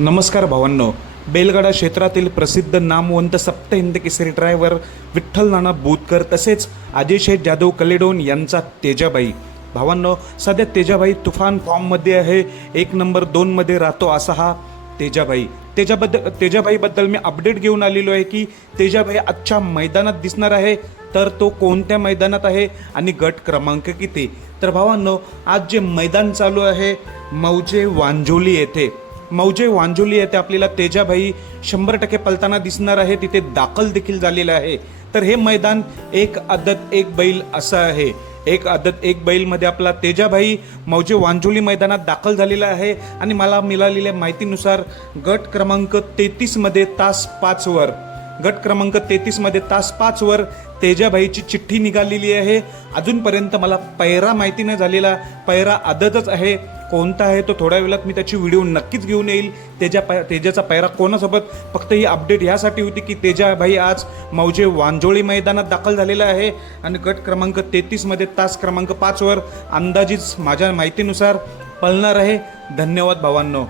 नमस्कार भावांनो. बेलगाडा क्षेत्रातील प्रसिद्ध नामवंत सप्त हिंद केसरी ड्रायव्हर विठ्ठल नाना बोतकर तसेच अजय जाधव कलेडोन यांचा तेजाबाई. भावांनो सध्या तेजाबाई तुफान फॉर्ममध्ये आहे. एक नंबर दोनमध्ये राहतो असा हा तेजाबाई. तेजाबद्दल तेजाबाईबद्दल मी अपडेट घेऊन आलेलो आहे की तेजाबाई आजच्या मैदानात दिसणार आहे. तर तो कोणत्या मैदानात आहे आणि गट क्रमांक किती? तर भावांनो आज जे मैदान चालू आहे मौजे वांजोली येथे. मौजे वांजोली येथे आपल्याला तेजाभाई शंभर टक्के पलताना दिसणार आहे. तिथे दाखल देखील झालेलं आहे. तर हे मैदान एक आदत एक बैल असं आहे. एक आदत एक बैलमध्ये आपला तेजाभाई मौजे वांजोली मैदानात दाखल झालेला आहे. आणि मला मिळालेल्या माहितीनुसार गट क्रमांक तेहतीसमध्ये तास पाचवर गट क्रमांक तेहतीसमध्ये तास पाचवर तेजाबाईची चिठ्ठी निघालेली आहे. अजूनपर्यंत मला पैरा माहिती नाही झालेला पैरा आदतच आहे. कोणता आहे तो थोड्या वेळात मी त्याची व्हिडिओ नक्कीच घेऊन येईल. तेजा पाय तेजाचा पैरा कोणासोबत? फक्त ही अपडेट ह्यासाठी होती की तेजाभाई आज मौजे वांजोळी मैदानात दाखल झालेला आहे. आणि गट क्रमांक तेहतीसमध्ये तास क्रमांक पाचवर अंदाजीच माझ्या माहितीनुसार पळणार आहे. धन्यवाद भावांनो.